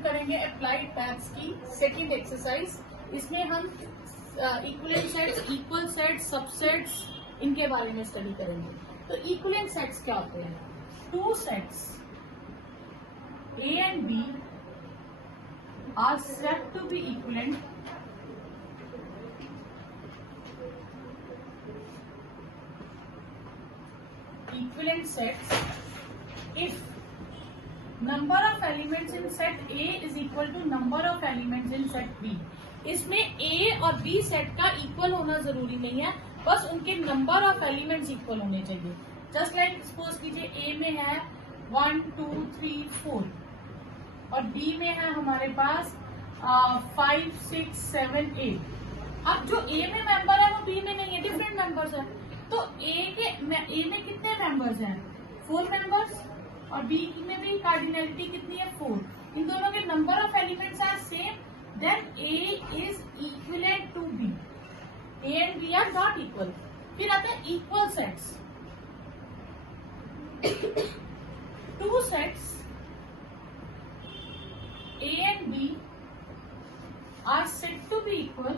हम करेंगे applied maths की सेकंड एक्सरसाइज। इसमें हम equivalent sets, equal sets, subsets, इनके बारे में स्टडी करेंगे। तो इक्विवेलेंट सेट्स क्या होते हैं? To sets A and B are said to be equivalent sets if number of elements in set A is equal to number of elements in set B। इसमें A और B set का equal होना जरूरी नहीं है, बस उनके number of elements equal होने चाहिए। जस्ट लाइक सपोज कीजिए A में है 1 2 3 4 और B में है हमारे पास 5 6 7 8। अब जो A में मेंबर है वो B में नहीं है, डिफरेंट मेंबर्स है। तो A में कितने मेंबर्स हैं? 4 मेंबर्स, और B में भी कार्डिनलिटी कितनी है? 4। इन दोनों के number of elements are same, then A is equivalent to B। A and B are not equal. फिर आता है equal sets. Two sets A and B are said to be equal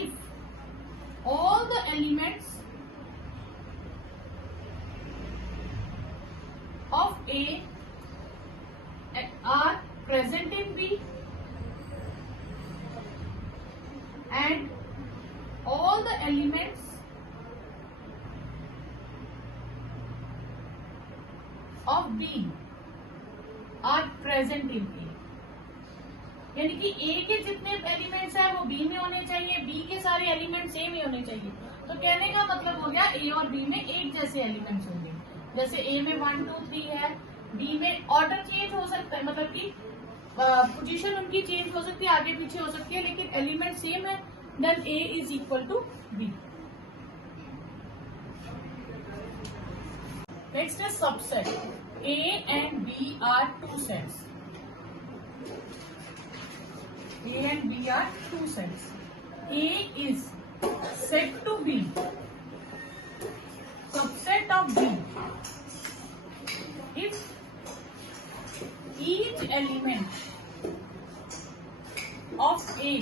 if all the elements of A are present in B and all the elements of B are present in A। यानी कि A के जितने elements हैं वो B में होने चाहिए, B के सारे एलिमेंट्स A में होने चाहिए। तो कहने का मतलब हो गया A और B में एक जैसे एलिमेंट्स होंगे। जैसे A में 1 2 3 है, B में ऑर्डर चेंज हो सकता है, मतलब कि पोजीशन उनकी चेंज हो सकती है, आगे पीछे हो सकती है, लेकिन एलिमेंट सेम है, then A is equal to B। Next is subset. A and B are two sets. A and B are two sets. A is said to be subset of B if each element of A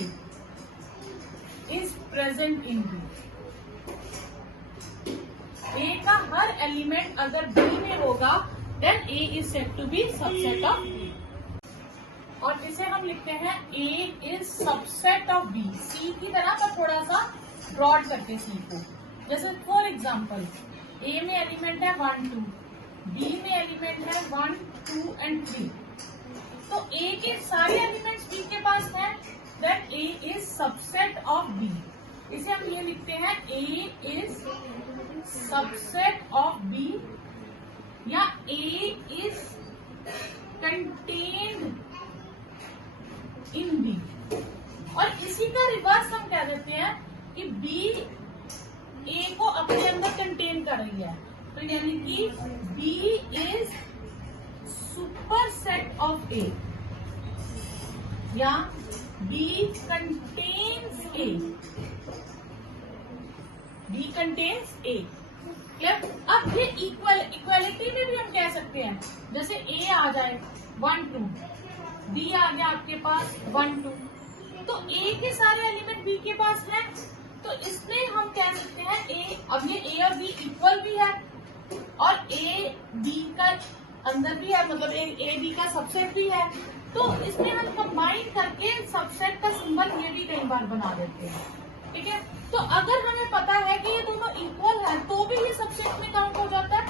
is present in B। A का हर element अगर B में होगा then A is said to be subset of B। और इसे हम लिखते हैं A is subset of B। C की तरह पर थोड़ा सा ब्रॉड करके C को। जैसे फॉर एग्जांपल A में एलिमेंट है 1 2, B में एलिमेंट है 1 2 एंड 3। तो A के सारे एलिमेंट्स B के पास हैं, then A is subset of B। इसे हम ये लिखते हैं A is subset of B या A is contained in B। और इसी का रिवर्स हम कह देते हैं कि B A को अपने अंदर कंटेन कर रही है। तो यानी कि B is super set of A या B contains A। B contains A। अब ये इक्वालिटी में भी हम कह सकते हैं, जैसे A आ जाए 1 2, B आ गया आपके पास 1 2, तो A के सारे एलिमेंट B के पास हैं, तो इसमें हम कह सकते हैं अब ये A और B इक्वल भी है और A B का अंदर भी है, मतलब A B का सबसेट भी है। तो इसमें हम कंबाइन करके सबसेट का सिंबल ये भी कई बार बना देते हैं। ठीक है, तो अगर हमें पता है कि ये दोनों इक्वल है तो भी ये सबसेट में काउंट हो जाता है।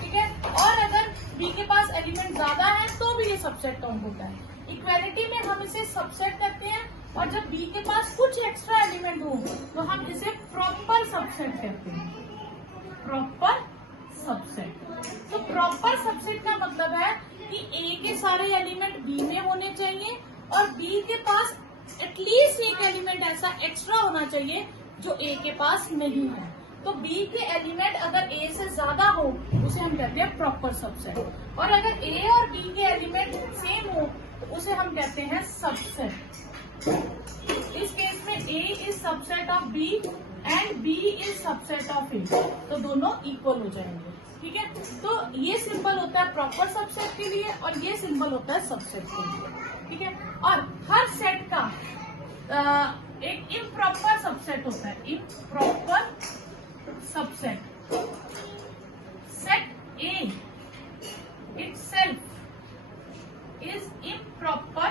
ठीक है, और अगर B के पास एलिमेंट ज्यादा है तो भी ये सबसेट काउंट होता है। इक्वालिटी में हम इसे सबसेट करते हैं, और जब B के पास कुछ एक्स्ट्रा एलिमेंट हो तो हम इसे प्रॉपर सबसेट कहते हैं। Proper subset. तो प्रॉपर सबसेट का मतलब है कि A के सारे एलिमेंट B में होने चाहिए और B के पास एटलीस्ट एक एलिमेंट ऐसा एक्स्ट्रा होना चाहिए जो A के पास नहीं है। तो B के एलिमेंट अगर A से ज्यादा हो उसे हम कहते हैं प्रॉपर सबसेट, और अगर A और B के एलिमेंट सेम हो तो उसे हम कहते हैं सबसेट। इस केस में A is subset of B and B is subset of A, तो दोनों इक्वल हो जाएंगे। ठीक है, तो ये सिंबल होता है प्रॉपर सबसेट के लिए और ये सिंबल होता है सबसेट के लिए। ठीक है, और हर सेट का एक इम्प्रॉपर सबसेट होता है, improper subset. Set A itself is improper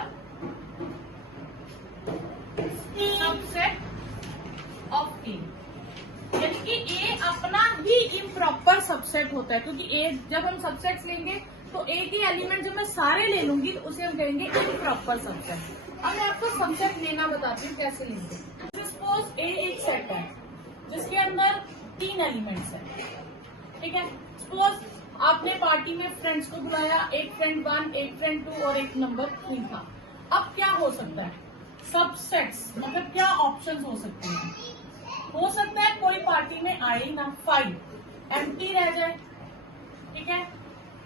subset of A, यानी कि ए अपना ही इम्प्रॉपर सबसेट होता है, क्योंकि ए जब हम सबसेट्स लेंगे तो ए के एलिमेंट जब मैं सारे ले लूंगी तो उसे हम कहेंगे इम्प्रॉपर सबसेट। अब मैं आपको सबसेट लेना बताती हूँ कैसे लेंगे। सपोज ए एक सेट है जिसके अंदर 3 एलिमेंट्स है। ठीक है, सपोज आपने पार्टी में फ्रेंड्स को बुलाया, एक फ्रेंड 1, एक फ्रेंड 2 और एक नंबर 3 था। अब क्या हो सकता है, सबसेट्स मतलब क्या ऑप्शंस हो सकते हैं? हो सकता है कोई पार्टी में आए ही ना, 5 एम्प्टी रह जाए। ठीक है,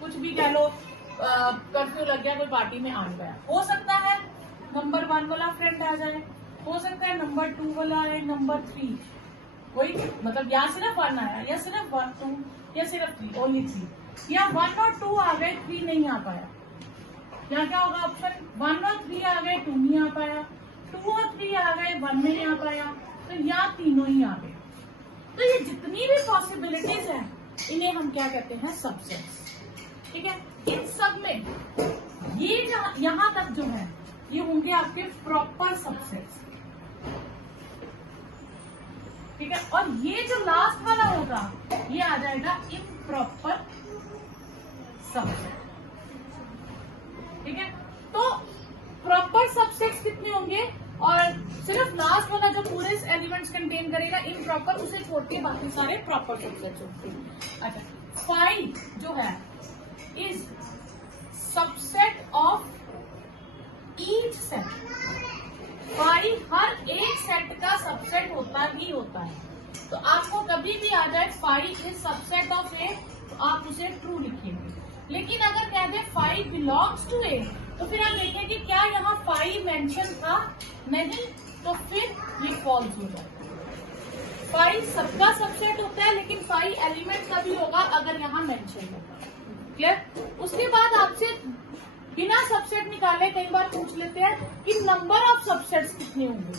कुछ भी कह लो, कर्फ्यू लग गया, कोई पार्टी में आ नहीं पाया। हो सकता है नंबर 1 वाला फ्रेंड आ जाए, हो सकता है नंबर 2 वाला आए, नंबर 3 कोई मतलब या सिर्फ 1 आया या सिर्फ 1 2 या सिर्फ 3 ओनली 3, या 1 और 2 आ गए 3 नहीं आ पाया। या क्या होगा ऑप्शन, 1 और 3 आ गए 2 नहीं आ पाया, 2 और 3 आ गए 1 नहीं आ पाया, तो या तीनों ही आ गए। तो ये जितनी भी पॉसिबिलिटीज है इन्हें हम क्या कहते हैं, सबसेट्स। ठीक है, इन सब में ये यहाँ तक जो है ये होंगे आपके प्रॉपर सबसेट्स। ठीक है, और ये जो लास्ट वाला होगा ये आ जाएगा इम्प्रॉपर सबसेट। ठीक है, तो प्रॉपर सबसेट्स कितने होंगे, और सिर्फ लास्ट वाला जो पूरे एलिमेंट्स कंटेन करेगा इम्प्रॉपर, उसे छोड़ के बाकी सारे प्रॉपर सबसेट्स होंगे। अच्छा, 5 जो है is subset of each set. 5 हर एक सेट का सबसेट होता ही होता है। तो आपको कभी भी आ जाए 5 इज सबसेट ऑफ ए, तो आप उसे ट्रू लिखेंगे। लेकिन अगर कह दे 5 बिलोंग्स टू ए, तो फिर आप देखेंगे क्या यहाँ 5 मेंशन था, नहीं, तो फिर ये फॉल्स हो जाएगा। 5 सबका सबसेट होता है, लेकिन 5 एलिमेंट का भी होगा अगर यहाँ मेंशन होगा। क्लियर? उसके बाद आपसे बिना सबसेट निकाले कई बार पूछ लेते हैं कि नंबर ऑफ सबसेट्स कितने होंगे।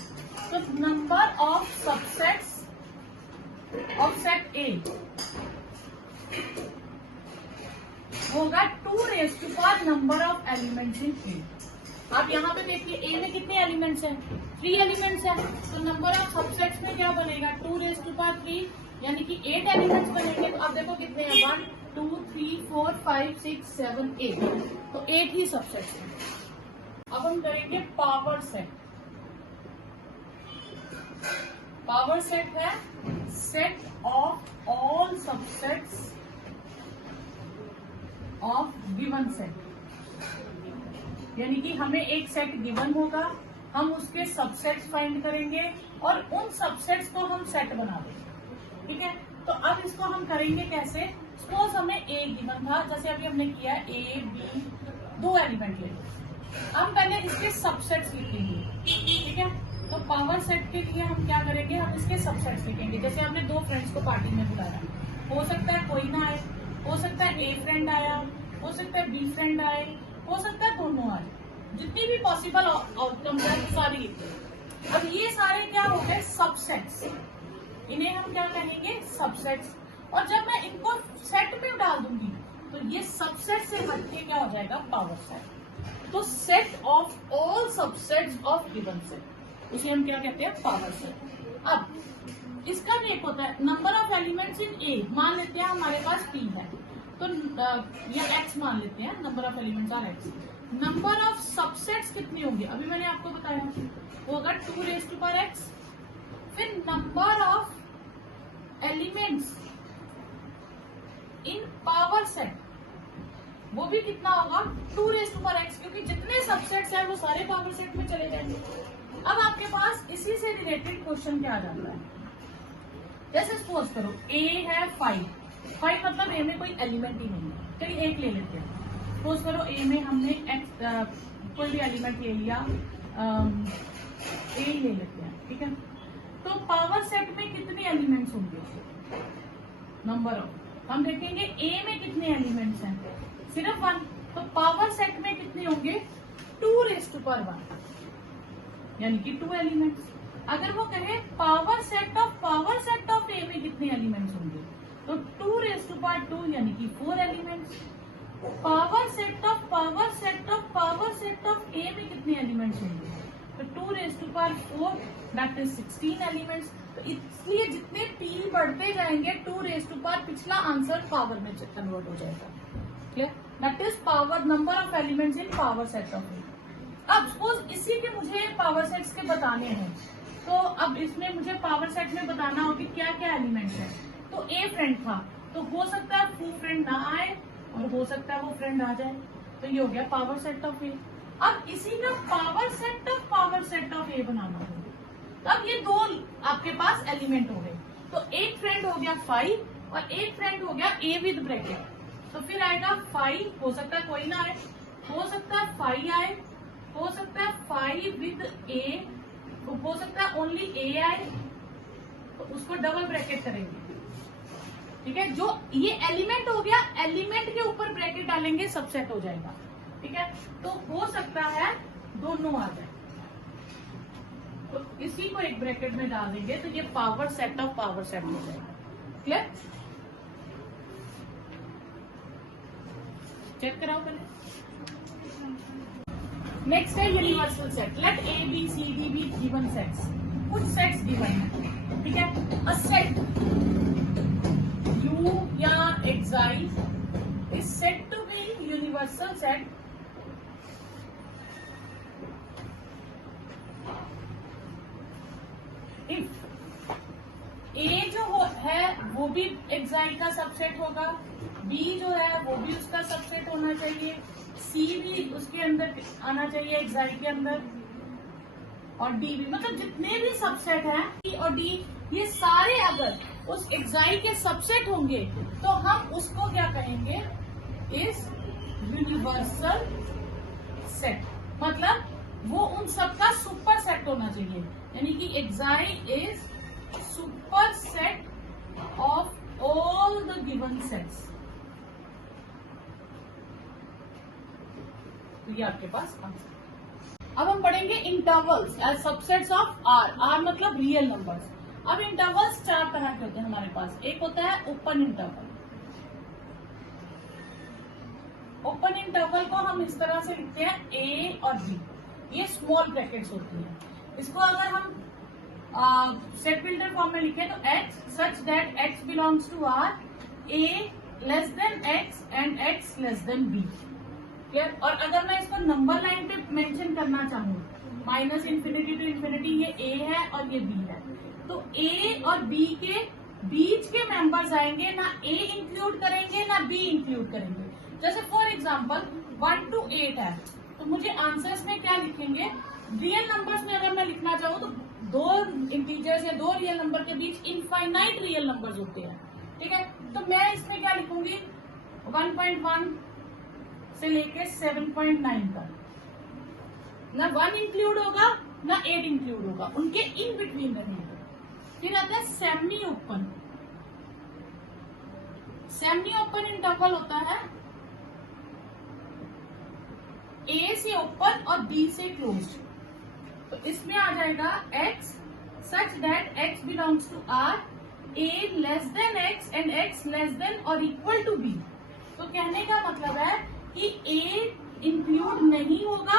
तो number of subsets of set A होगा 2 raise to power number of elements in A. आप यहाँ पे देखिए ए में कितने एलिमेंट्स हैं, 3 एलिमेंट्स हैं, तो नंबर ऑफ सबसेट्स में क्या बनेगा, 2 रेज़ टू पावर 3, यानी कि 8 एलिमेंट्स बनेंगे। तो आप देखो कितने हैं, 1 2 3 4 5 6 7 8, तो 8 ही सबसेट्स हैं। अब हम करेंगे पावर सेट। पावर सेट है set of all subsets of given set, यानी कि हमें एक सेट गिवन होगा, हम उसके सबसेट्स फाइंड करेंगे और उन सबसेट्स को हम सेट बना देंगे। ठीक है, तो अब इसको हम करेंगे कैसे। सपोज हमें ए गिवन था, जैसे अभी हमने किया ए बी 2 एलिमेंट ले, हम पहले इसके सबसेट्स लिखेंगे। ठीक है, तो पावर सेट के लिए हम क्या करेंगे, हम इसके सबसेट्स लिखेंगे। जैसे हमने 2 फ्रेंड्स को पार्टी में बुलाया, हो सकता है कोई ना आए, हो सकता है ए फ्रेंड आया, हो सकता है बी फ्रेंड आए, हो सकता है दोनों आए, जितनी भी पॉसिबल आउटकम है सारी लिखते। अब ये सारे क्या हो गए, सबसेट्स, इन्हें हम क्या कहेंगे, सबसेट्स। और जब मैं इनको सेट में डाल दूंगी तो ये सबसेट से हटके क्या हो जाएगा, पावर सेट। तो set of all subsets of given set, उसे हम क्या कहते हैं, पावर सेट। अब इसका भी एक होता है नंबर ऑफ एलिमेंट्स इन ए। मान लेते हैं हमारे पास 3 है, तो या x मान लेते हैं, number of elements are x। Number of subsets कितने होंगे, अभी मैंने आपको बताया वो होगा 2 रेज़ टू पावर x। फिर number of elements in power set, वो भी कितना होगा, 2 रेज़ टू पावर x, क्योंकि जितने सबसेट्स हैं वो सारे पावर सेट में चले जाएंगे। अब आपके पास इसी से रिलेटेड क्वेश्चन क्या आ जाता है, जैसे सपोज करो a है 5 मतलब a में कोई एलिमेंट ही नहीं है। चलिए एक ले लेते हैं, सपोज करो a में हमने x कोई भी एलिमेंट ले लिया, a ले लेते हैं। ठीक है, तो पावर सेट में कितने एलिमेंट्स होंगे, नंबर ऑफ हम देखेंगे ए में कितने एलिमेंट्स हैं, सिर्फ 1, तो पावर सेट में कितने होंगे 2⁻1 यानी कि 2 एलिमेंट्स। अगर वो कहे पावर सेट ऑफ ए में कितने एलिमेंट्स होंगे, तो 2⁻2 यानी कि 4 एलिमेंट्स। पावर सेट ऑफ ए में कितने एलिमेंट्स होंगे, तो 2⁴ दैट इज 16 एलिमेंट्स। तो इसलिए जितने पी बढ़ते जाएंगे 2⁻, पिछला आंसर पावर में कन्वर्ट हो जाएगा। Clear, that is power number of elements in power set of A. अब सपोज इसी के मुझे पावर सेट्स के बताने हैं, तो अब इसमें मुझे पावर सेट में बताना होगा क्या क्या एलिमेंट्स है। तो ए फ्रेंड था, तो हो सकता है वो फ्रेंड ना आए और हो सकता है वो फ्रेंड आ जाए, तो ये हो गया पावर सेट ऑफ ए। अब इसी का पावर सेट ऑफ ए बनाना होगा, तो अब ये 2 आपके पास एलिमेंट हो गए, तो एक फ्रेंड हो गया 5 और एक फ्रेंड हो गया ए विद ब्रैकेट, तो फिर आएगा 5, हो सकता है कोई ना आए, हो सकता है 5 आए, हो सकता है 5 विद ए, तो हो सकता है ओनली ए आए, तो उसको डबल ब्रैकेट करेंगे। ठीक है, जो ये एलिमेंट हो गया, एलिमेंट के ऊपर ब्रैकेट डालेंगे सबसेट हो जाएगा। ठीक है, तो हो सकता है दोनों आ जाए, तो इसी को एक ब्रैकेट में डाल देंगे, तो ये power set of power set हो जाएगा। क्लियर, चेक कराओ पहले। नेक्स्ट है universal set. Let A B C D be given sets, कुछ सेट्स गिवन है। ठीक है, अ सेट यू या X is set to be universal set if A जो है वो भी एक्साई का सबसेट होगा, बी जो है वो भी उसका सबसेट होना चाहिए, सी भी उसके अंदर आना चाहिए एक्साई के अंदर, और डी भी, मतलब जितने भी सबसेट हैं ई और डी ये सारे अगर उस एक्साई के सबसेट होंगे तो हम उसको क्या कहेंगे, इस यूनिवर्सल सेट, मतलब वो उन सबका सुपर सेट होना चाहिए, यानी कि एक्साई is super set of all the given sets. तो ये आपके पास आंसर। अब हम पढ़ेंगे intervals as subsets of R. R मतलब रियल नंबर्स। अब इंटरवल्स 4 तरह के होते हैं हमारे पास। एक होता है ओपन इंटरवल। ओपन इंटरवल को हम इस तरह से लिखते हैं ए और बी, ये स्मॉल ब्रैकेट्स होती हैं। इसको अगर हम सेट बिल्डर फॉर्म में लिखें तो X such that X belongs to R, A less than X and X less than B. Clear, और अगर मैं इसको नंबर लाइन पे मेंशन करना चाहूँ, -∞ टू ∞, ये ए है और ये बी है, तो ए और बी के बीच के मेंबर्स आएंगे, ना ए इंक्लूड करेंगे ना बी इंक्लूड करेंगे। जैसे फॉर एग्जांपल 1 to 8 है, तो मुझे आंसर्स में क्या लिखेंगे, रियल नंबर्स में अगर मैं लिखना चाहूँ तो 2 इंटीजर्स या 2 रियल नंबर के बीच इनफाइनाइट रियल नंबर्स होते हैं। ठीक है, तो मैं इसमें क्या लिखूंगी, 1.1 से लेके 7.9 तक, ना 1 इंक्लूड होगा ना 8 इंक्लूड होगा, उनके इन बिटवीन रहेंगे। फिर आता है semi open. Semi open interval होता है ए से ओपन और बी से क्लोज्ड, तो इसमें आ जाएगा x such that x belongs to r, a less than x and x less than और इक्वल टू b। तो कहने का मतलब है कि a इंक्लूड नहीं होगा,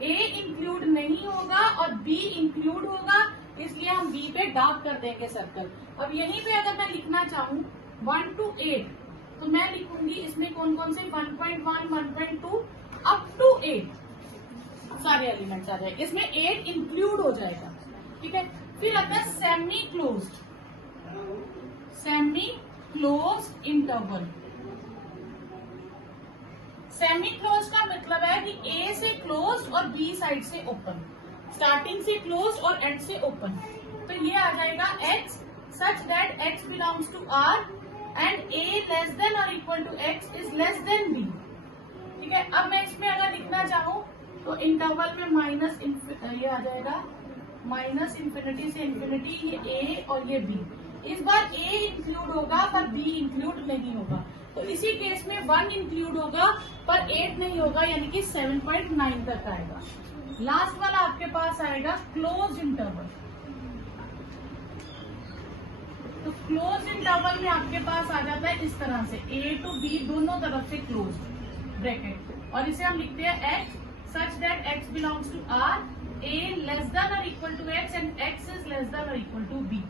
a इंक्लूड नहीं होगा और b इंक्लूड होगा, इसलिए हम b पे डार्क कर देंगे सर्कल। अब यहीं पे अगर मैं लिखना चाहूँ 1 to 8, तो मैं लिखूंगी इसमें कौन कौन से 1.1, 1.2 अप टू 8 सारे एलिमेंट्स आ जाएंगे, इसमें 8 इंक्लूड हो जाएगा। ठीक है, फिर आता है semi closed. Semi closed interval. Semi close का मतलब है कि ए से क्लोज और बी साइड से ओपन, स्टार्टिंग से क्लोज और एंड से ओपन। तो ये आ जाएगा x such that x belongs to r and a less than और equal to x is less than b। ठीक है, अब मैं इसमें अगर लिखना चाहूँ तो इंटरवल में माइनस ये आ जाएगा माइनस इन्फिनिटी से इन्फिनिटी, ये ए और ये बी। इस बार ए इंक्लूड होगा पर बी इंक्लूड नहीं होगा, तो इसी केस में 1 इंक्लूड होगा पर 8 नहीं होगा, यानी कि 7.9 तक आएगा। लास्ट वाला आपके पास आएगा क्लोज इंटरवल। तो क्लोज इंटरवल में आपके पास आ जाता है इस तरह से, ए टू बी दोनों तरफ से क्लोज ब्रैकेट, और इसे हम लिखते हैं X such that X belongs to R, A less than और equal to X and X is less than और इक्वल टू बी।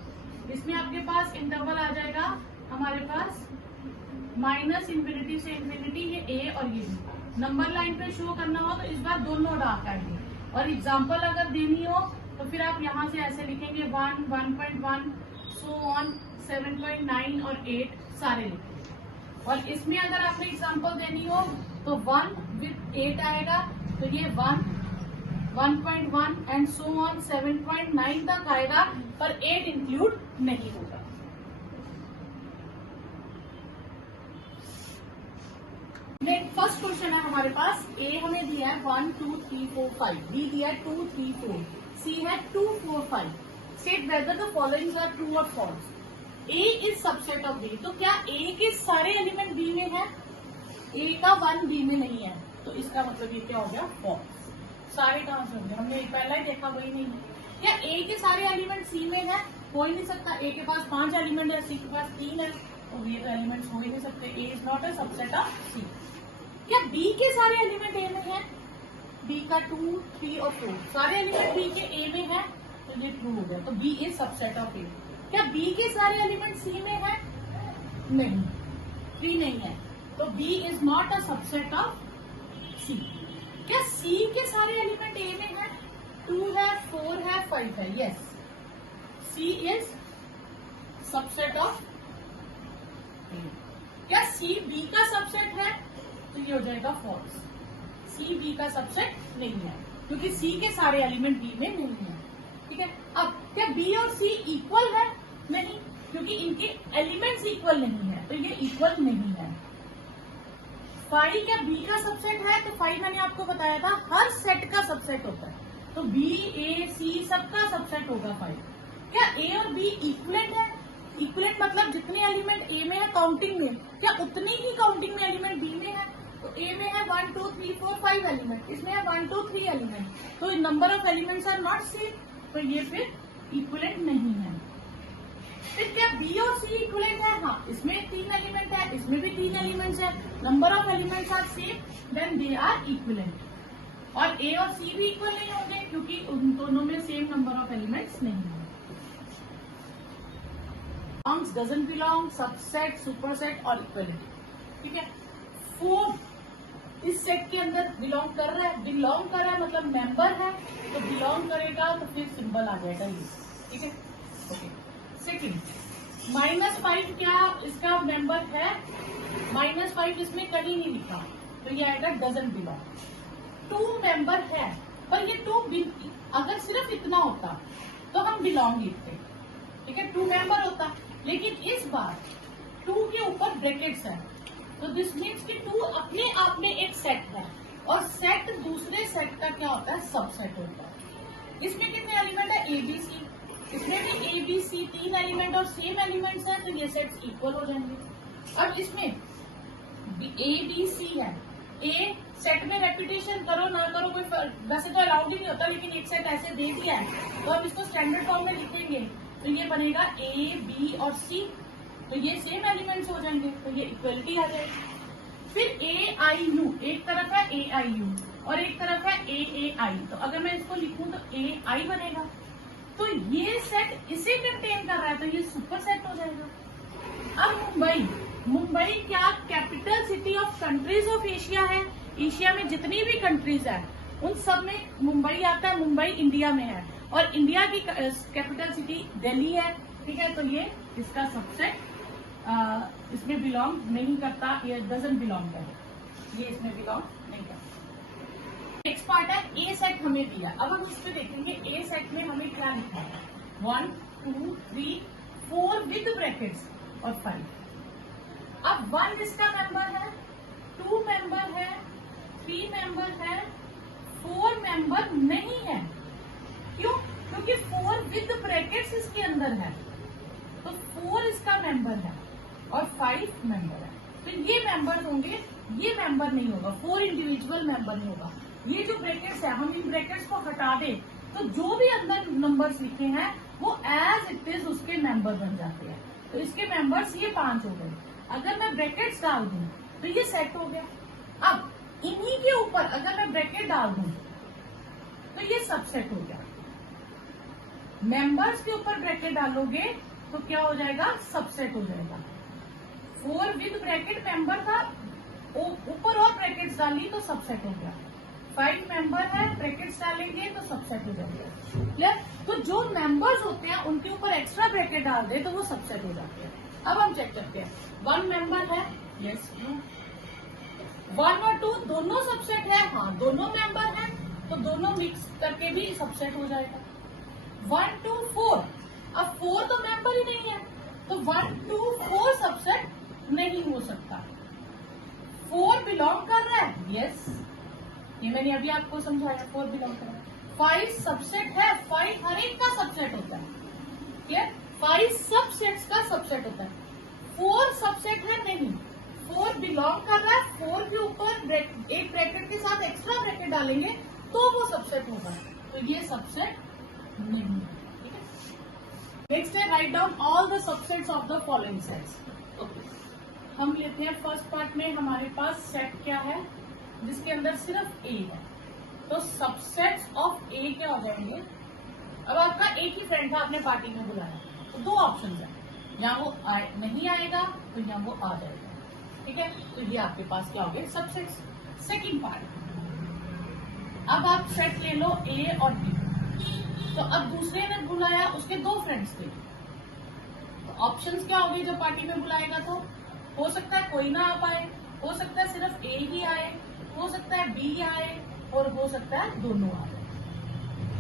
इसमें आपके पास इंटरवल आ जाएगा हमारे पास माइनस इन्फिनिटी से इन्फिनिटी, ये ए और ये बी। नंबर लाइन पे शो करना हो तो इस बार दोनों डार्क आएंगे, और एग्जाम्पल अगर देनी हो तो फिर आप यहाँ से ऐसे लिखेंगे 1, 1.1 सो ऑन 7.9 और 8 सारे लिखेंगे। और इसमें अगर आपने एग्जाम्पल देनी हो तो 1 विथ 8 आएगा, तो ये 1, 1.1 एंड सो ऑन 7.9 तक आएगा, पर 8 इंक्लूड नहीं होगा। फर्स्ट क्वेश्चन है हमारे पास, ए हमें दिया है 1, 2, 3, 4, 5, बी दिया है 2, 3, 4, सी है 2, 4, 5। Set whether the following are true और false. A is subset of B, तो क्या ए के सारे एलिमेंट बी में है? ए का 1 बी में नहीं है, तो इसका मतलब ये क्या हो गया? फॉल्स। सारे कहां से होंगे? हमने पहला ही देखा, वही नहीं है। क्या ए के सारे एलिमेंट सी में है? हो ही नहीं सकता। ए के पास 5 एलिमेंट है, सी के पास 3 है, तो ये तो एलिमेंट्स हो ही नहीं सकते। A is not a subset of C. क्या बी के सारे एलिमेंट ए में है? बी का 2, 3 और 4 सारे एलिमेंट बी के ए में है, तो ये ट्रू हो गया, तो B is subset of A. क्या बी के सारे एलिमेंट सी में है? नहीं, 3 नहीं है, तो B is not a subset of C. क्या सी के सारे एलिमेंट ए में है? 2 है, 4 है, 5 है। Yes, C is subset of A. क्या सी बी का सबसेट है? तो ये हो जाएगा फॉल्स। सी बी का सबसेट नहीं है, क्योंकि सी के सारे एलिमेंट बी में नहीं है। ठीक है। अब क्या बी और सी इक्वल है? नहीं, क्योंकि इनके एलिमेंट्स इक्वल नहीं है, तो ये इक्वल नहीं है। 5 क्या बी का सबसेट है? तो 5 मैंने आपको बताया था हर सेट का सबसेट होता है, तो बी, ए, सी सबका सबसेट होगा 5। क्या ए और बी इक्वलेंट है? इक्वलेंट मतलब जितने एलिमेंट ए में है काउंटिंग में, क्या उतनी ही काउंटिंग में एलिमेंट बी में है? तो ए में है 1, 2, 3, 4, 5 एलिमेंट, इसमें है 1, 2, 3 एलिमेंट, तो number of elements are not same, तो ये फिर इक्वलेंट नहीं है। फिर क्या बी और सी इक्वलेंट है? हाँ, इसमें 3 एलिमेंट है, इसमें भी 3 एलिमेंट्स है, number of elements are same, then they are equivalent. और ए और सी भी इक्वल नहीं होंगे, क्योंकि उन दोनों में सेम नंबर ऑफ एलिमेंट्स नहीं है। Belongs, doesn't belong, subset, superset और इक्वलिटी। ठीक है। 4 इस सेट के अंदर बिलोंग कर रहा है, बिलोंग कर रहा है मतलब मेंबर है, तो बिलोंग करेगा तो फिर सिंबल आ जाएगा ये। ठीक है। ओके। सेकंड, -5 क्या इसका मेंबर है? -5 इसमें कहीं नहीं लिखा, तो ये आएगा डजंट बिलोंग। 2 मेंबर है, पर ये 2 अगर सिर्फ इतना होता तो हम बिलोंग लिखते। ठीक है, 2 मेंबर होता, लेकिन इस बार 2 के ऊपर ब्रैकेट्स है, तो दिस मीन्स कि 2 अपने आप में एक सेट है, और सेट दूसरे सेट का क्या होता है? सबसेट होता है। इसमें कितने एलिमेंट है? ए बी सी, इसमें भी ए बी सी 3 एलिमेंट और सेम एलिमेंट्स हैं, तो ये सेट्स इक्वल हो जाएंगे। अब इसमें ए बी सी है, ए सेट में रेपिटेशन करो ना करो कोई वैसे तो अलाउड ही नहीं होता, लेकिन एक सेट ऐसे दे दिया है तो अब इसको स्टैंडर्ड फॉर्म में लिखेंगे, तो ये बनेगा ए बी और सी, तो ये सेम एलिमेंट्स हो जाएंगे, तो ये इक्वलिटी आ जाएगी। फिर ए आई यू, एक तरफ है ए आई यू और एक तरफ है ए आई, तो अगर मैं इसको लिखूं तो ए आई बनेगा, तो ये सेट इसे कंटेन कर रहा है, तो ये सुपर सेट हो जाएगा। अब मुंबई क्या capital city of countries of Asia है? एशिया में जितनी भी कंट्रीज है उन सब में मुंबई आता है, मुंबई इंडिया में है, और इंडिया की कैपिटल सिटी दिल्ली है। ठीक है, तो ये इसका सबसेट इसमें बिलोंग नहीं करता, ये डजंट बिलोंग करता, ये इसमें बिलोंग नहीं करता। नेक्स्ट पार्ट है ए सेट हमें दिया, अब हम इस पे देखेंगे ए सेट में हमें क्या लिखा है। 1, 2, 3, 4 विद ब्रैकेट्स और 5। अब 1 इसका मेंबर है, 2 मेंबर है, 3 मेंबर है, 4 मेंबर नहीं है। क्यों? क्योंकि 4 विद ब्रैकेट्स इसके अंदर है, तो 4 इसका मेंबर है और 5 मेंबर है। तो ये मेंबर होंगे, ये मेंबर नहीं होगा, 4 इंडिविजुअल मेंबर नहीं होगा। ये जो ब्रैकेट्स है, हम इन ब्रैकेट्स को हटा दें तो जो भी अंदर नंबर्स लिखे हैं वो एज इट इज उसके मेंबर बन जाते हैं। तो इसके मेंबर्स ये 5 हो गए। अगर मैं ब्रैकेट्स डाल दूं तो ये सेट हो गया। अब इन्हीं के ऊपर अगर मैं ब्रैकेट डाल दूं तो ये सबसेट हो गया। मेंबर्स के ऊपर ब्रैकेट डालोगे तो क्या हो जाएगा, सबसेट हो जाएगा। 4 विद ब्रैकेट मेंबर था, ऊपर और ब्रैकेट्स डाली तो सबसेट हो गया। 5 मेंबर है, ब्रैकेट्स डालेंगे तो सबसेट हो जाएगा। क्लियर? तो जो मेंबर्स होते हैं उनके ऊपर एक्स्ट्रा ब्रैकेट डाल दे तो वो सबसेट हो जाते हैं। अब हम चेक करते हैं। 1 मेंबर है, यस, 1 और 2 दोनों सबसेट है, हाँ दोनों मेंबर है, तो दोनों मिक्स करके भी सबसेट हो जाएगा। 1 2 4, अब 4 तो मेंबर ही नहीं है, तो 1 2 4 सबसेट नहीं हो सकता। 4 बिलोंग कर रहा है, यस, ये मैंने अभी आपको समझाया, 4 बिलोंग कर रहा है। 5 सबसेट है, 5 हर एक का सबसेट होता है, क्लियर? 5 सबसेट्स का सबसेट होता है। 4 सबसेट है नहीं, 4 बिलोंग कर रहा है, 4 के ऊपर एक ब्रैकेट के साथ एक्स्ट्रा ब्रैकेट डालेंगे तो वो सबसेट होगा, तो ये सबसेट नहीं है, ठीक है। नेक्स्ट है write down all the subsets of the following sets. Okay, हम लेते हैं फर्स्ट पार्ट में हमारे पास सेट क्या है जिसके अंदर सिर्फ ए है, तो सबसेट्स ऑफ ए क्या हो जाएंगे। अब आपका एक ही फ्रेंड था, आपने पार्टी में बुलाया, तो 2 ऑप्शन है, या वो नहीं आएगा तो या वो आ जाएगा, ठीक है। तो ये आपके पास क्या हो गए, सबसेट्स। सेकंड पार्ट, अब आप सेट ले लो ए और बी, तो अब दूसरे ने बुलाया, उसके 2 फ्रेंड्स थे, तो ऑप्शंस क्या हो गए जब पार्टी में बुलाएगा, तो हो सकता है कोई ना आ पाए, हो सकता है सिर्फ ए ही आए, हो सकता है बी आए, और हो सकता है दोनों आ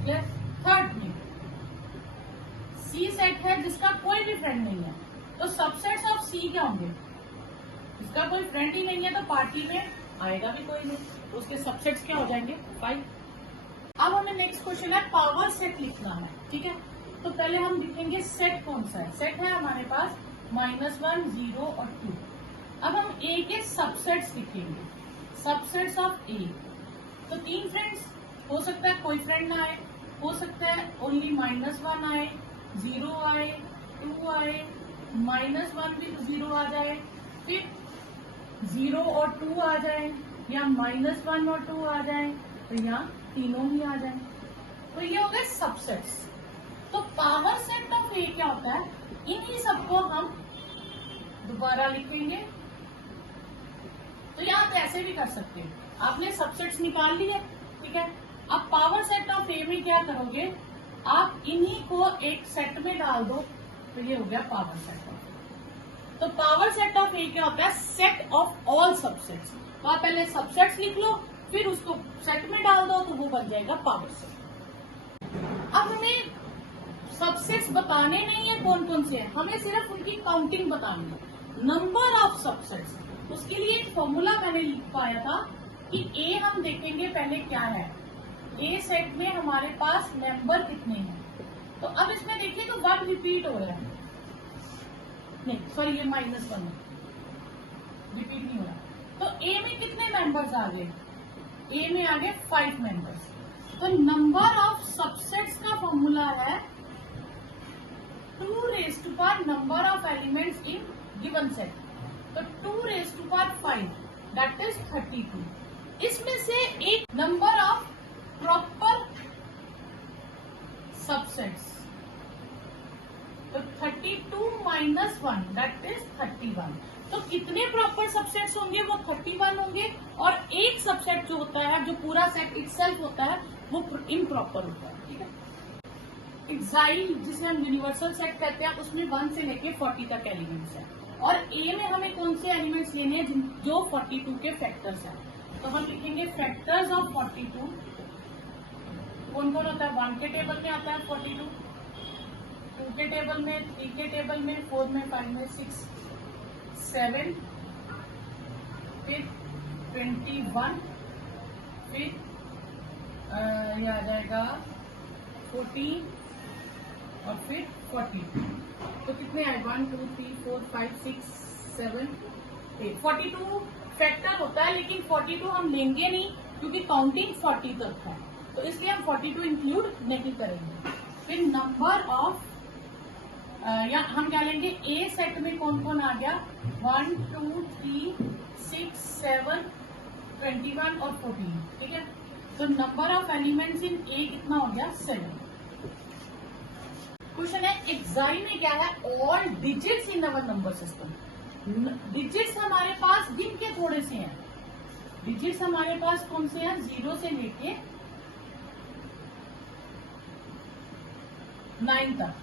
जाए। थर्ड में सी सेट है जिसका कोई भी फ्रेंड नहीं है, तो सबसेट्स ऑफ सी क्या होंगे, इसका कोई फ्रेंड ही नहीं है तो पार्टी में आएगा भी कोई नहीं, तो उसके सबसेट्स क्या हो जाएंगे, 5। अब हमें नेक्स्ट क्वेश्चन है पावर सेट लिखना है, ठीक है। तो पहले हम लिखेंगे सेट कौन सा है। सेट है हमारे पास -1 0 और 2। अब हम ए के सबसेट्स लिखेंगे, सबसेट्स ऑफ ए। तो 3 फ्रेंड्स, हो सकता है कोई फ्रेंड ना आए, हो सकता है ओनली -1 आए, 0 आए, 2 आए, -1 भी 0 आ जाए, फिर 0 और 2 आ जाए, या -1 और 2 आ जाए, तो यहाँ तीनों ही आ जाए, तो ये हो गए सबसेट्स। तो पावर सेट ऑफ ए क्या होता है, इन्हीं सबको हम दोबारा लिखेंगे। तो यहाँ तो ऐसे भी कर सकते हैं, आपने सबसेट्स निकाल लिए, ठीक है। अब पावर सेट ऑफ ए में क्या करोगे, आप इन्हीं को एक सेट में डाल दो, तो ये हो गया पावर सेट ऑफ ए। तो पावर सेट ऑफ ए क्या होता है, सेट ऑफ ऑल सबसेट्स। तो आप पहले सबसेट्स लिख लो, फिर उसको सेट में डाल दो, तो वो बन जाएगा पावर सेट। अब हमें सबसेट्स बताने नहीं है कौन कौन से हैं, हमें सिर्फ उनकी काउंटिंग बतानी है, नंबर ऑफ सबसेट्स। उसके लिए एक फॉर्मूला मैंने लिख पाया था कि ए हम देखेंगे पहले क्या है, ए सेट में हमारे पास मेंबर कितने हैं। तो अब इसमें देखिए तो 1 रिपीट हो रहा है, नहीं सॉरी ये -1 रिपीट नहीं हो रहा। तो ए में कितने मेंबर्स आ गए, ए में आ गए 5 मेंबर्स। तो नंबर ऑफ सबसेट्स का फॉर्मूला है 2 raised to power number of elements in given set. तो 2 raised to power 5 that is 32। इसमें से एक नंबर ऑफ प्रॉपर सबसेट्स, तो 32 - 1 दैट इज 31। तो कितने प्रॉपर सबसेट्स होंगे, वो 31 होंगे, और एक सबसेट जो होता है, जो पूरा सेट इटसेल्फ होता है, वो इम्प्रॉपर होता है, ठीक है। एक्साइल जिसे हम यूनिवर्सल सेट कहते हैं, उसमें 1 से लेके 40 तक एलिमेंट्स हैं, और ए में हमें कौन से एलिमेंट्स लेने हैं, जो 42 के फैक्टर्स हैं। तो हम लिखेंगे फैक्टर्स ऑफ 42। कौन कौन होता है, 1 के टेबल में आता है 42, 2 के टेबल में, 3 के टेबल में, 4 में, 5 में, 6 7, फिर 21, फिर ये आ जाएगा 14, और फिर 42। तो कितने आए 1 2 3 4 5 6 7 8 42 फैक्टर होता है, लेकिन 42 हम लेंगे नहीं क्योंकि काउंटिंग 40 तक है, तो इसलिए हम 42 इंक्लूड नहीं करेंगे। फिर नंबर ऑफ या हम क्या लेंगे, ए सेट में कौन कौन आ गया 1 2 3 6 7 21 और 14, ठीक है। तो नंबर ऑफ एलिमेंट्स इन ए कितना हो गया 7। क्वेश्चन है एक्साई में क्या है, all digits in our number system. Digits हमारे पास गिन के थोड़े से हैं, डिजिट्स हमारे पास कौन से हैं 0 से लेके 9 तक,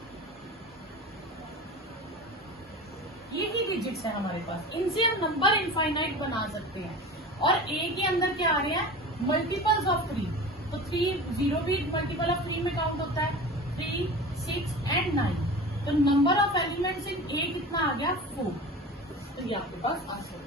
ये ही डिजिट्स है हमारे पास, इनसे हम नंबर इनफाइनाइट बना सकते हैं। और ए के अंदर क्या आ रहा है मल्टीपल्स ऑफ 3, तो 3 0 भी मल्टीपल ऑफ 3 में काउंट होता है, 3 6 एंड 9। तो नंबर ऑफ एलिमेंट्स इन ए कितना आ गया 4। तो ये आपके पास आंसर है।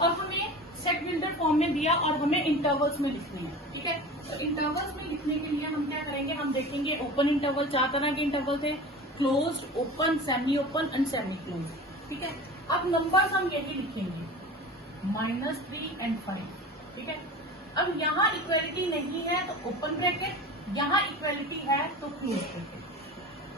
अब हमें सेट बिल्डर फॉर्म में दिया और हमें इंटरवल्स में लिखने हैं, ठीक है। तो इंटरवल्स में लिखने के लिए हम क्या करेंगे, हम देखेंगे ओपन इंटरवल, 4 तरह के इंटरवल थे, close, open, semi open and semi close, ठीक है। अब नंबर्स हम यही लिखेंगे -3 एंड 5, ठीक है। अब यहाँ इक्वेलिटी नहीं है तो ओपन ब्रैकेट, यहाँ इक्वेलिटी है तो क्लोज ब्रैकेट।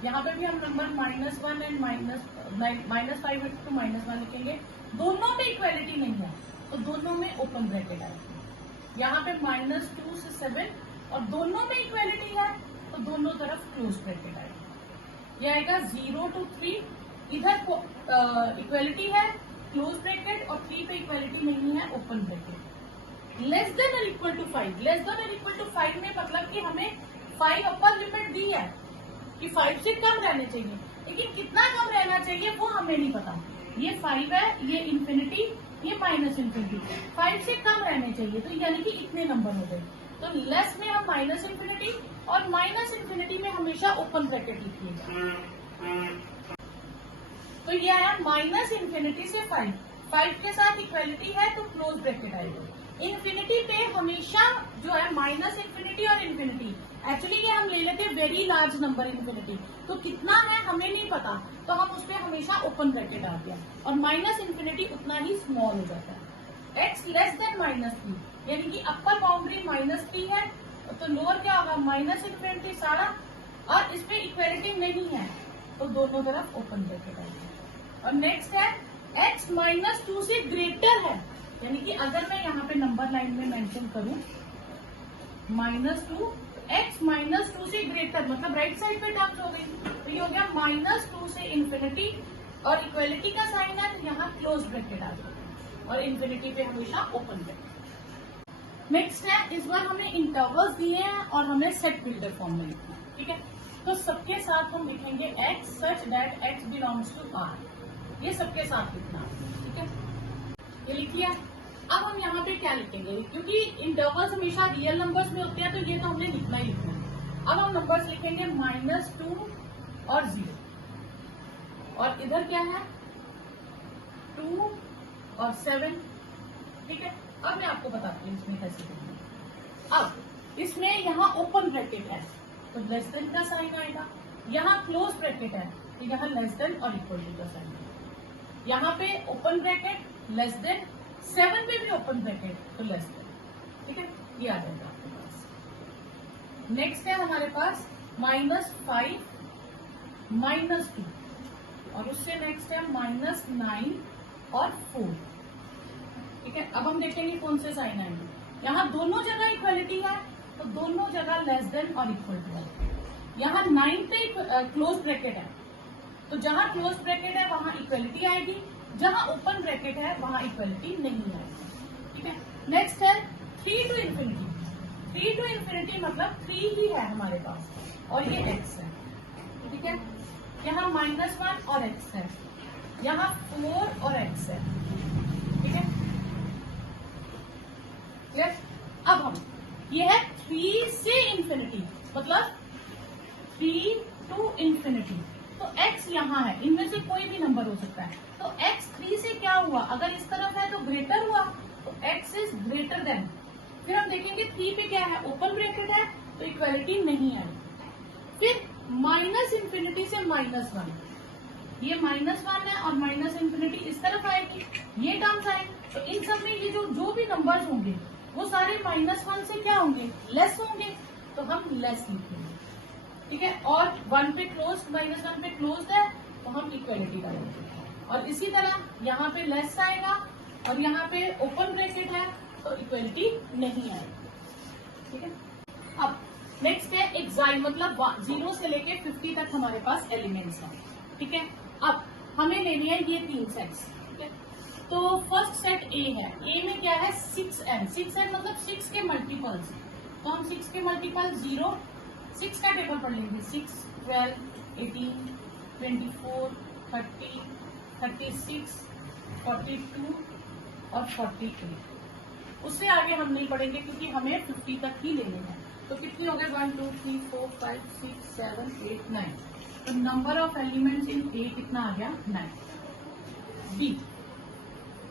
यहाँ पे भी हम नंबर -1 एंड -5 to -1 लिखेंगे, दोनों में इक्वेलिटी नहीं है तो दोनों में ओपन ब्रैकेट आएगा। यहाँ पे -2 से 7 और दोनों में इक्वेलिटी है तो दोनों तरफ क्लोज ब्रैकेट आएगा। यह आएगा 0 to 3, इधर इक्वेलिटी है क्लोज ब्रैकेट और 3 पे इक्वेलिटी नहीं है ओपन ब्रैकेट। लेस देन और इक्वल टू 5, लेस देन और इक्वल टू 5 में मतलब कि हमें 5 अपर लिमिट दी है कि 5 से कम रहने चाहिए, लेकिन कितना कम रहना चाहिए वो हमें नहीं पता। ये 5 है, ये इंफिनिटी, ये -इंफिनिटी, 5 से कम रहने चाहिए, तो यानी कि इतने नंबर हो गए। तो लेस में हम -इंफिनिटी और -इंफिनिटी में हमेशा ओपन ब्रैकेट लिखिएगा। तो ये आया -इंफिनिटी से 5 के साथ इक्वेलिटी है तो क्लोज ब्रैकेट आएगा। इन्फिनिटी पे हमेशा जो है -इंफिनिटी और इंफिनिटी, एक्चुअली ये हम ले लेते हैं वेरी लार्ज नंबर इन्फिनिटी, तो कितना है हमें नहीं पता, तो हम उस पर हमेशा ओपन ब्रैकेट आ गया और -इंफिनिटी उतना ही स्मॉल हो जाता है। x लेस देन -3 यानी कि अपर बाउंड्री -3 है तो लोअर क्या होगा -इंफिनिटी सारा, और इस पे इक्वेलिटी नहीं है तो दोनों तरफ ओपन ब्रैकेट आएगा। और नेक्स्ट है x -2 से ग्रेटर है, यानी कि अगर मैं यहाँ पे नंबर लाइन में मेंशन करूं -2, x -2 से ग्रेटर मतलब राइट साइड पे टर्म्स हो गई, तो ये हो गया -2 से इंफिनिटी और इक्वेलिटी का साइन है तो यहाँ क्लोज ब्रैकेट आ जाएगा और इंफिनिटी पे हमेशा ओपन ब्रैकेट। नेक्स्ट है इस बार हमें इंटरवल्स दिए हैं और हमें सेट बिल्डर फॉर्म में लिखना है, ठीक है। तो सबके साथ हम लिखेंगे x such that x belongs to R, ये सबके साथ लिखना, ठीक है। ये लिख लिया। अब हम यहाँ पे क्या लिखेंगे, क्योंकि इंटरवल्स हमेशा रियल नंबर्स में होते हैं तो ये तो हमने लिखना ही लिखना है। अब हम नंबर्स लिखेंगे -2 और 0, और इधर क्या है 2 और 7, ठीक है। अब मैं आपको बताती हूँ इसमें कैसे करना है। अब इसमें यहाँ ओपन ब्रैकेट है तो लेस देन का साइन आएगा, यहाँ क्लोज ब्रैकेट है तो यहाँ लेस देन और इक्वल टू का साइन आएगा, यहाँ पे ओपन ब्रैकेट लेस देन, 7 पे भी ओपन ब्रैकेट तो लेस देन, ठीक है। ये आ जाएगा आपके पास। नेक्स्ट है हमारे पास -5 -2 और उससे नेक्स्ट है -9 और 4, ठीक है। अब हम देखेंगे कौन से साइन आएंगे। यहाँ दोनों जगह इक्वलिटी है तो दोनों जगह लेस देन और इक्वल टू है। यहाँ 9 पे क्लोज ब्रैकेट है तो जहां क्लोज ब्रैकेट है वहां इक्वलिटी आएगी, जहां ओपन ब्रैकेट है वहां इक्वलिटी नहीं आएगी, ठीक है। नेक्स्ट है 3 to इंफिनिटी, 3 to इंफिनिटी मतलब 3 ही है हमारे पास और ये x है, ठीक है। यहाँ -1 और x है, यहाँ 4 और x है, ठीक है। यस, अब हम ये है 3 से इंफिनिटी मतलब 3 to इंफिनिटी, तो x यहाँ है, इनमें से कोई भी नंबर हो सकता है। तो x 3 से क्या हुआ, अगर इस तरफ है तो ग्रेटर हुआ तो x इज ग्रेटर देन। फिर हम देखेंगे 3 पे क्या है, ओपन ब्रैकेट है तो इक्वालिटी नहीं आएगी। फिर माइनस इंफिनिटी से -1, ये -1 है और माइनस इंफिनिटी इस तरफ आएगी, ये टर्म्स आएंगे, तो इन सब में ये जो भी नंबर्स होंगे वो सारे -1 से क्या होंगे, लेस होंगे, तो हम लेस लिखेंगे, ठीक है। और 1 पे क्लोज, -1 पे क्लोज है तो हम इक्वलिटी करेंगे, और इसी तरह यहाँ पे लेस आएगा और यहाँ पे ओपन ब्रैकेट है तो इक्वलिटी नहीं आएगी, ठीक है। अब नेक्स्ट है एक्साई, मतलब 0 से लेके 50 तक हमारे पास एलिमेंट्स हैं, ठीक है। अब हमें लेनी है ये 3 सेट्स, ठीक है। तो फर्स्ट सेट ए है, ए में क्या है 6n, 6n मतलब 6 के मल्टीपल्स, तो हम 6 के मल्टीपल 0, 6 का टेबल पढ़ लेंगे, 6, 12, 18, 24, 30, 36, 42 और 48। उससे आगे हम नहीं पढ़ेंगे क्योंकि हमें 50 तक ही लेने हैं। तो कितनी हो गए 1 2 3 4 5 6 7 8 9, तो नंबर ऑफ एलिमेंट्स इन ए कितना आ गया 9। बी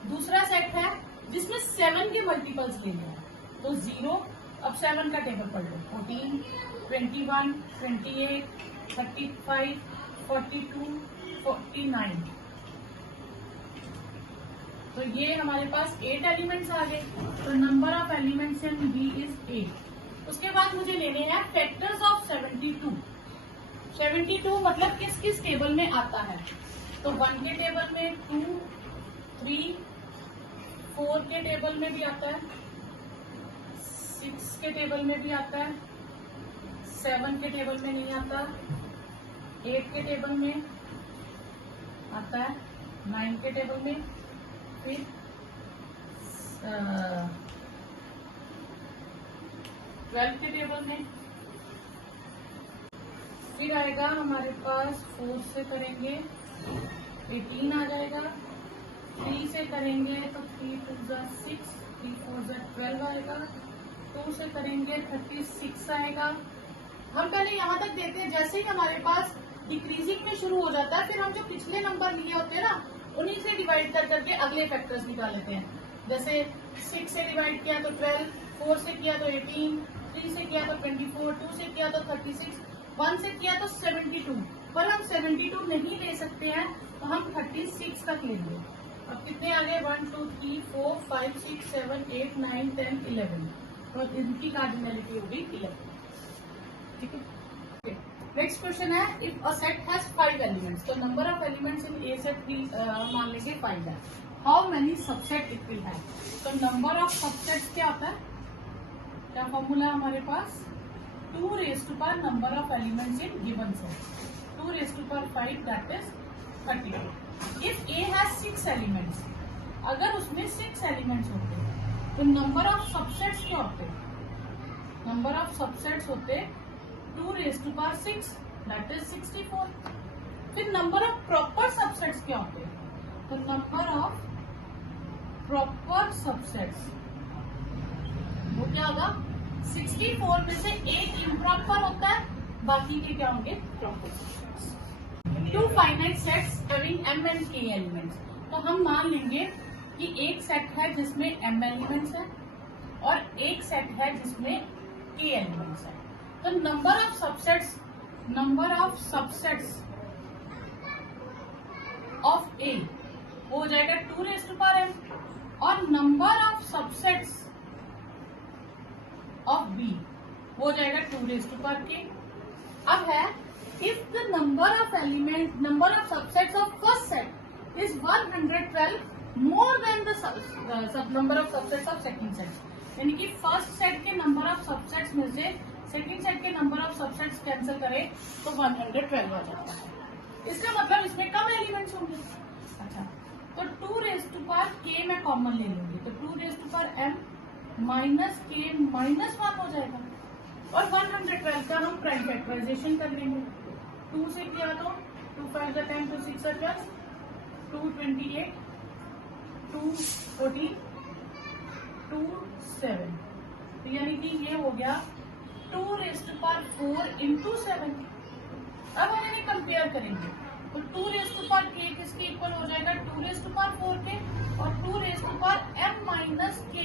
दूसरा सेट है जिसमें 7 के मल्टीपल्स लेने हैं, तो 0, अब 7 का टेबल पढ़ लो, 14, 21, 28, 35, 42, 49, तो ये हमारे पास 8 एलिमेंट्स आ गए, तो number of elements in B is 8। उसके बाद मुझे लेने हैं फैक्टर्स ऑफ 72। 72 मतलब किस किस टेबल में आता है, तो 1 के टेबल में, 2, 3, 4 के टेबल में भी आता है, 6 के टेबल में भी आता है, 7 के टेबल में नहीं आता, 8 के टेबल में आता है, 9 के टेबल में, फिर 12 के टेबल में, फिर आएगा हमारे पास 4 से करेंगे 18 आ जाएगा, 3 से करेंगे तो 3 2 6, 3 4 12 आएगा, 2 से करेंगे 36 आएगा। हम पहले यहाँ तक देते हैं, जैसे ही हमारे पास डिक्रीजिंग में शुरू हो जाता है फिर हम जो पिछले नंबर लिए होते हैं ना उन्हीं से डिवाइड कर करके अगले फैक्टर्स निकाल लेते हैं। जैसे 6 से डिवाइड किया तो 12, 4 से किया तो 18, 3 से किया तो 24, 2 से किया तो 36, 1 से किया तो 72, पर हम 72 नहीं ले सकते हैं तो हम 36 तक लेंगे। अब कितने आ गए 1 2 3 4 5 6 7 8 9 10 11, तो इनकी कार्डिनलिटी होगी 11, ठीक है। नेक्स्ट क्वेश्चन है, if a set has 5 elements, तो number of elements in A set मान लेंगे 5 है, how many subset it will have. तो नंबर ऑफ सबसेट्स क्या होता है, क्या फॉर्मूला हमारे पास, 2 raised to power number of elements in given set, 2 raised to power 5 that is 30। If A has 6 elements, अगर उसमें 6 एलिमेंट्स होते तो नंबर ऑफ सबसेट्स क्या होते, नंबर ऑफ सबसेट्स होते 2 raised to power 6 that is 64। फिर नंबर ऑफ प्रॉपर सबसेट्स क्या होते हैं, तो नंबर ऑफ प्रॉपर सबसेट्स वो क्या होगा, 64 में से एक इम्प्रॉपर होता है, बाकी के क्या होंगे proper subsets. 2 finite sets having m and k elements, तो हम मान लेंगे कि एक सेट है जिसमें m एलिमेंट्स है और एक सेट है जिसमें k एलिमेंट्स है। तो number of subsets of A हो जाएगा 2 raised to power m, और number of subsets of B हो जाएगा 2 raised to power k। अब है, if the number of subsets of first set is 112 more than the number of subsets of second set, यानी कि first set के number of subsets में से second set के नंबर ऑफ सबसेट्स कैंसिल करें तो 112 आ जाता है, इसका मतलब इसमें कम एलिमेंट्स होंगे। अच्छा, तो 2 raised to power k में कॉमन ले लेंगे, तो 2 raised to power m minus k minus 1 हो जाएगा, और 112 का हम प्राइम फैक्टराइजेशन कर लेंगे। 2 से किया तो 2 5 10 2 6 12, 2 28, 2 14, 2 7, तो यानी कि ये हो गया 2 raised to power 4 into 7। अब हम इन्हें कंपेयर करेंगे, तो 2 raised to power k किसके इक्वल हो जाएगा, 2 raised to power 4 के, और 2 raised to power m minus k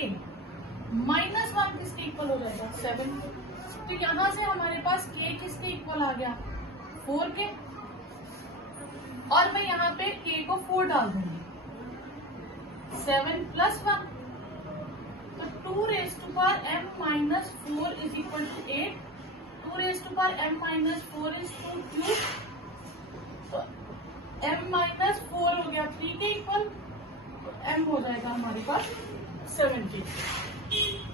minus 1 किसके इक्वल हो जाएगा 7। तो यहाँ से हमारे पास k किसके इक्वल आ गया, 4 के, और मैं यहाँ पे k को 4 डाल दूंगी, 7 + 1, तो 2 raise to power m-4 is equal to 8, 2 raise to power m-4 is 2 cube, तो m-4 हो गया 3 के इक्वल, तो m हो जाएगा हमारे पास 17।